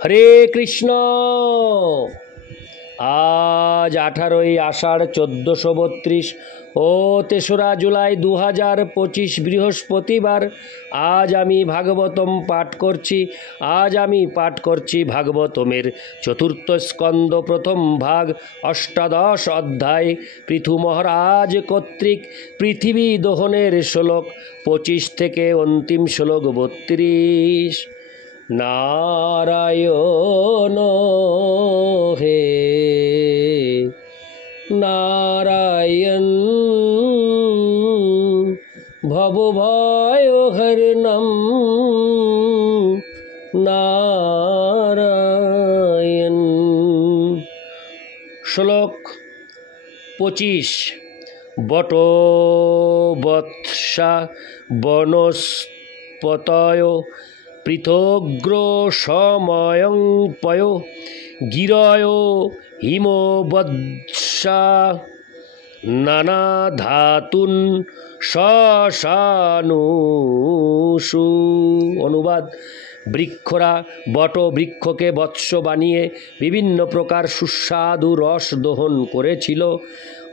হরে কৃষ্ণ। আজ 18ই আষাঢ় 1432 ও 3রা জুলাই 2025 বৃহস্পতিবার। আজ আমি ভাগবতম পাঠ করছি। ভাগবতমের চতুর্থ স্কন্দ প্রথম ভাগ অষ্টাদশ অধ্যায় পৃথু মহারাজ কর্তৃক পৃথিবী দহনের শ্লোক 25 থেকে অন্তিম শ্লোক 32। নারায়ণ হে নারায়ণ ভবভয়হরণম নারায়ণ। শ্লোক 25। বটবৎসা বনস্পতয় পৃথগ্র সময়ং পয় গিরয় হিমবৎসা নানা ধাতুন শ্মশানুষু। অনুবাদ: বৃক্ষরা বট বৃক্ষকে বৎস বানিয়ে বিভিন্ন প্রকার সুস্বাদু রস দহন করেছিল।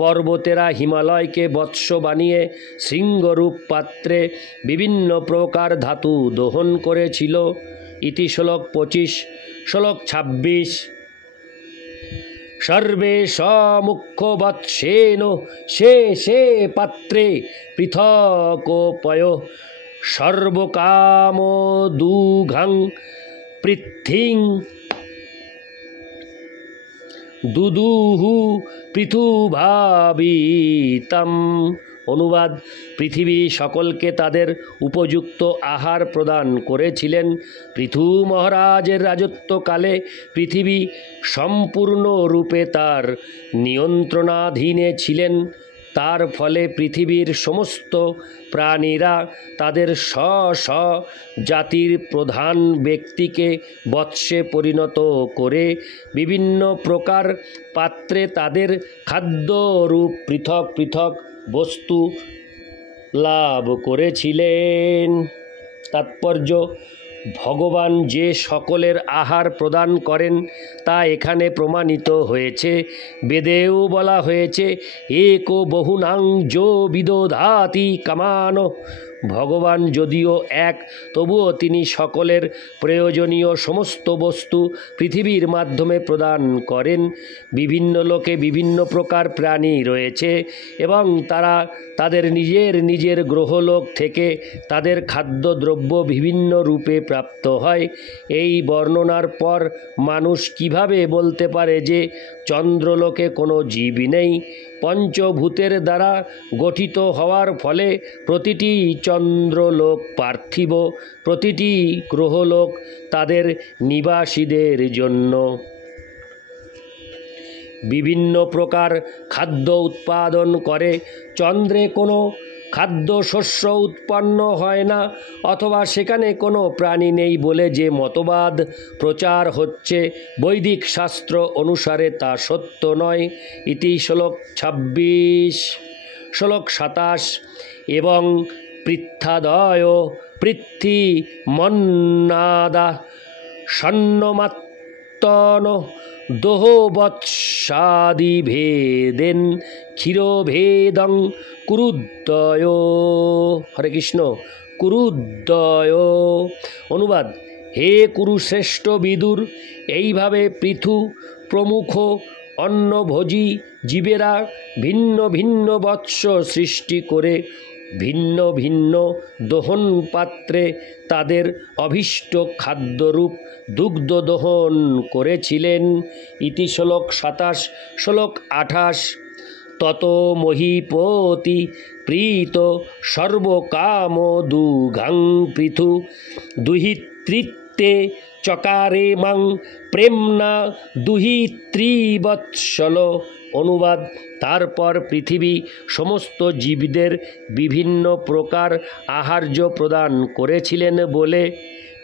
পর্বতেরা হিমালয়কে বৎস বানিয়ে শৃঙ্গরূপ পাত্রে বিভিন্ন প্রকার ধাতু দহন করেছিল। ইতি শ্লোক 25। শ্লোক 26। সর্বে সমুখ্য বৎসেন শে পাত্রে পৃথকোপয় সর্বকাম দুঘং পৃথিং দুদুহু পৃথুভাবিতম। অনুবাদ: পৃথিবী সকলকে তাদের উপযুক্ত আহার প্রদান করেছিলেন। পৃথু মহারাজের রাজত্বকালে পৃথিবী সম্পূর্ণরূপে তার নিয়ন্ত্রণাধীনে ছিলেন। তার ফলে পৃথিবীর সমস্ত প্রাণীরা তাদের স্ব জাতির প্রধান ব্যক্তিকে বৎসে পরিণত করে বিভিন্ন প্রকার পাত্রে তাদের খাদ্যরূপ পৃথক পৃথক বস্তু লাভ করেছিলেন। তাৎপর্য: ভগবান যে সকলের আহার প্রদান করেন তা এখানে প্রমাণিত হয়েছে। বেদেও বলা হয়েছে, একো বহুনাং যো বিদধাতি কামান। ভগবান যদিও এক, তবুও তিনি সকলের প্রয়োজনীয় সমস্ত বস্তু পৃথিবীর মাধ্যমে প্রদান করেন। বিভিন্ন লোকে বিভিন্ন প্রকার প্রাণী রয়েছে এবং তারা তাদের নিজের গ্রহলোক থেকে তাদের খাদ্যদ্রব্য বিভিন্ন রূপে প্রাপ্ত হয়। এই বর্ণনার পর মানুষ কিভাবে বলতে পারে যে চন্দ্রলোকে কোনো জীব নেই? পঞ্চভূতের দ্বারা গঠিত হওয়ার ফলে প্রতিটি চন্দ্রলোক পার্থিব, প্রতিটি গ্রহলোক তাদের নিবাসীদের জন্য বিভিন্ন প্রকার খাদ্য উৎপাদন করে। চন্দ্রে কোনো খাদ্য শস্য উৎপন্ন হয় না অথবা সেখানে কোনো প্রাণী নেই বলে যে মতবাদ প্রচার হচ্ছে, বৈদিক শাস্ত্র অনুসারে তা সত্য নয়। ইতি শ্লোক 26। শ্লোক 27। এবং পৃথাদয় পৃথ্বী মন্নাদা সন্নমাত্তন দোহ বৎসাদি ভেদেন ক্ষীরভেদং কুরুদ্বয়। হরে কৃষ্ণ। কুরুদ্বয়। অনুবাদ: হে কুরুশ্রেষ্ঠ বিদুর, এইভাবে পৃথু প্রমুখ অন্নভোজী জীবেরা ভিন্ন ভিন্ন বৎস সৃষ্টি করে ভিন্ন ভিন্ন দহন পাত্রে তাদের অভীষ্ট খাদ্যরূপ দুগ্ধ দহন করেছিলেন। ইতি শ্লোক 27। শ্লোক 28। তত মহীপতি প্রীত সর্বকাম দুঘং পৃথু দুহিতৃত্বে চকারে মাং প্রেমনা দুহিত্রীবৎসল। অনুবাদ: তারপর পৃথিবী সমস্ত জীবদের বিভিন্ন প্রকার আহার্য প্রদান করেছিলেন বলে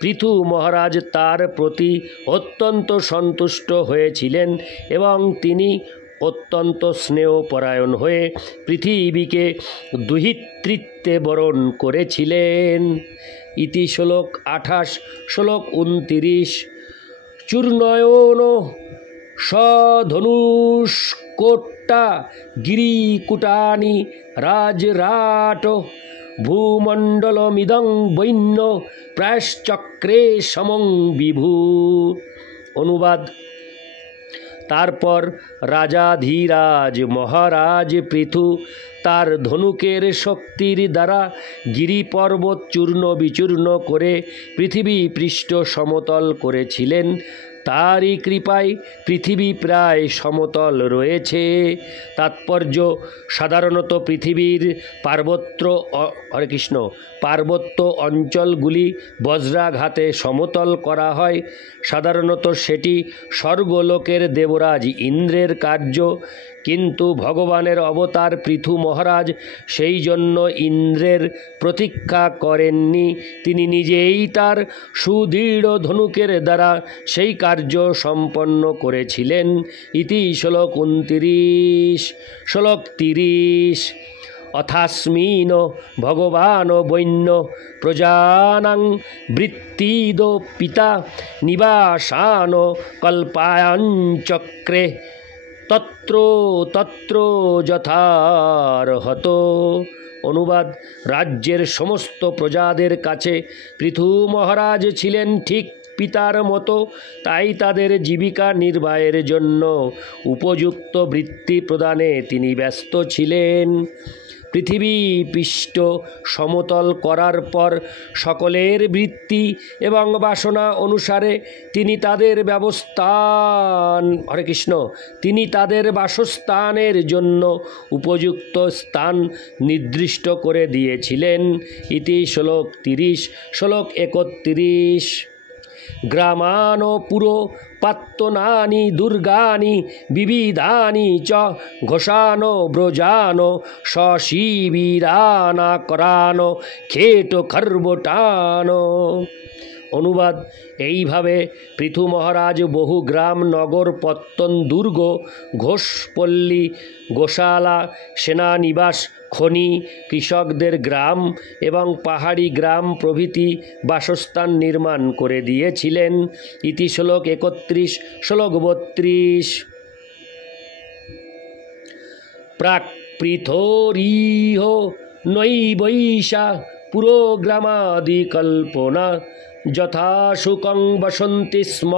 পৃথু মহারাজ তার প্রতি অত্যন্ত সন্তুষ্ট হয়েছিলেন এবং তিনি অত্যন্ত স্নেহপরায়ণ হয়ে পৃথিবীকে দুহিতৃত্বে বরণ করেছিলেন। ইতি শ্লোক 28। শ্লোক 29। চূর্ণয়ন সধনুষ্কোট্টা গিরিকুটানি রাজরাট ভূমণ্ডলমিদং বৈন্য প্রায়শ্চক্রে সমং বিভু। অনুবাদ: তারপর রাজাধিরাজ মহারাজ পৃথু তার ধনুকের শক্তির দ্বারা গিরি পর্বত চূর্ণ বিচূর্ণ করে পৃথিবী পৃষ্ঠ সমতল করেছিলেন। তারই কৃপায় পৃথিবী প্রায় সমতল রয়েছে। তাৎপর্য: সাধারণত পৃথিবীর পার্বত্য অঞ্চলগুলি বজ্রাঘাতে সমতল করা হয়। সাধারণত সেটি স্বর্গলোকের দেবরাজ ইন্দ্রের কার্য, কিন্তু ভগবানের অবতার পৃথু মহারাজ সেই জন্য ইন্দ্রের প্রতীক্ষা করেননি। তিনি নিজেই তার সুদৃঢ় ধনুকের দ্বারা সেই কার্য সম্পন্ন করেছিলেন। ইতি শ্লোক 29। শ্লোক 30। অথাস্মিন ভগবান বৈন্য প্রজানাং বৃত্তিদ পিতা নিবাসান কল্পায়ঞ্চক্রে তত্র তত্র যথার্হত। অনুবাদ: রাজ্যের সমস্ত প্রজাদের কাছে পৃথু মহারাজ ছিলেন ঠিক পিতার মতো, তাই তাদের জীবিকা নির্বাহের জন্য উপযুক্ত বৃত্তি প্রদানে তিনি ব্যস্ত ছিলেন। পৃথিবী পৃষ্ঠ সমতল করার পর সকলের বৃত্তি এবং বাসনা অনুসারে তিনি তাদের বাসস্থানের জন্য উপযুক্ত স্থান নির্দিষ্ট করে দিয়েছিলেন। ইতি শ্লোক 30। শ্লোক 31। গ্রামান পুর পাত্তনানি দুর্গানি বিবিধানি চ ঘোষান ব্রজান সশিবিরানাকরান খেট খর্বটান। অনুবাদ: এইভাবে পৃথু মহারাজ বহু গ্রাম, নগর, পত্তন, দুর্গ, ঘোষপল্লী, গোশালা, সেনানিবাস, খনি, কৃষকদের গ্রাম এবং পাহাড়ি গ্রাম প্রভৃতি বাসস্থান নির্মাণ করে দিয়েছিলেন। ইতি শ্লোক 31। শ্লোক 32। প্রাক পৃথোরিহ নৈবৈশা পুরোগ্রামাদি কল্পনা যথা শুকং বসন্তি স্ম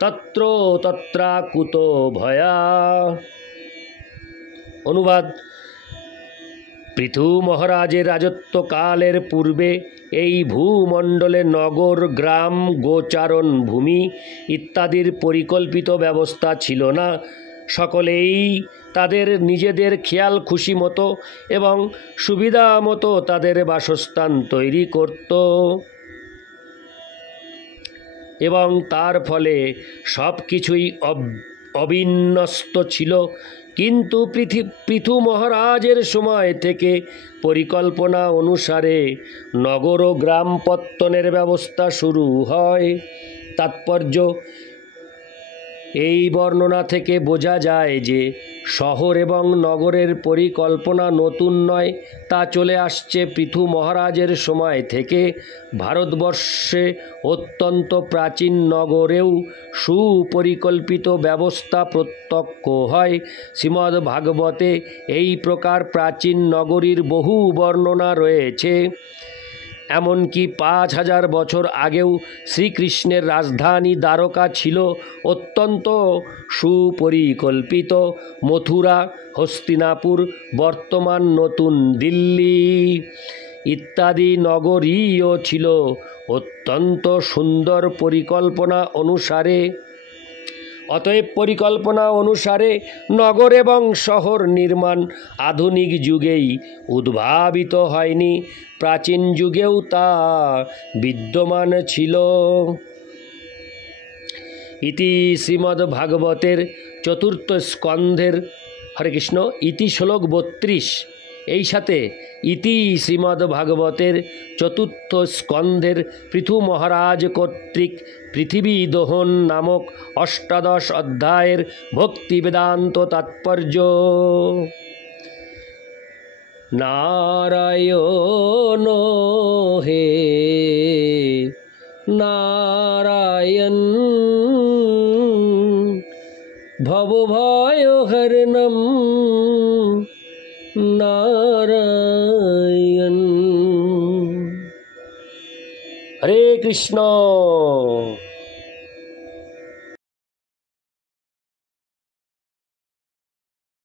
তত্র তত্রাকুত ভয়া। অনুবাদ: পৃথু মহারাজের রাজত্বকালের পূর্বে এই ভূমণ্ডলে নগর, গ্রাম, গোচারণ ভূমি ইত্যাদির পরিকল্পিত ব্যবস্থা ছিল না। সকলেই তাদের নিজেদের খেয়াল খুশি মতো এবং সুবিধা মতো তাদের বাসস্থান তৈরি করত এবং তার ফলে সব কিছুই অবিন্যস্ত ছিল। কিন্তু পৃথু মহারাজের সময় থেকে পরিকল্পনা অনুসারে নগর ও গ্রাম পত্তনের ব্যবস্থা শুরু হয়। তাৎপর্য: এই বর্ণনা থেকে বোঝা যায় যে শহর এবং নগরের পরিকল্পনা নতুন নয়, তা চলে আসছে পৃথু মহারাজের সময় থেকে। ভারতবর্ষে অত্যন্ত প্রাচীন নগরেও সুপরিকল্পিত ব্যবস্থা প্রত্যক্ষ হয়। শ্রীমদ্ ভাগবতে এই প্রকার প্রাচীন নগরীর বহু বর্ণনা রয়েছে। এমনকি 5000 বছর আগেও শ্রীকৃষ্ণের রাজধানী দ্বারকা ছিল অত্যন্ত সুপরিকল্পিত। মথুরা, হস্তিনাপুর, বর্তমান নতুন দিল্লি ইত্যাদি নগরীও ছিল অত্যন্ত সুন্দর পরিকল্পনা অনুসারে। অতএব পরিকল্পনা অনুসারে নগর এবং শহর নির্মাণ আধুনিক যুগেই উদ্ভাবিত হয়নি, প্রাচীন যুগেও তা বিদ্যমান ছিল। ইতি শ্রীমদ্ ভাগবতের চতুর্থ স্কন্ধের ইতি শ্লোক 32। এই সাথে ইতি শ্রীমদ্ ভাগবতের চতুর্থ স্কন্ধের পৃথু মহারাজ কর্তৃক পৃথিবী দহন নামক 18 অধ্যায়ের ভক্তি বেদান্ত তাৎপর্য। নারায়ণ হে নারায়ণ। ভবভয়হরণম নারায়ণ। হরে কৃষ্ণ।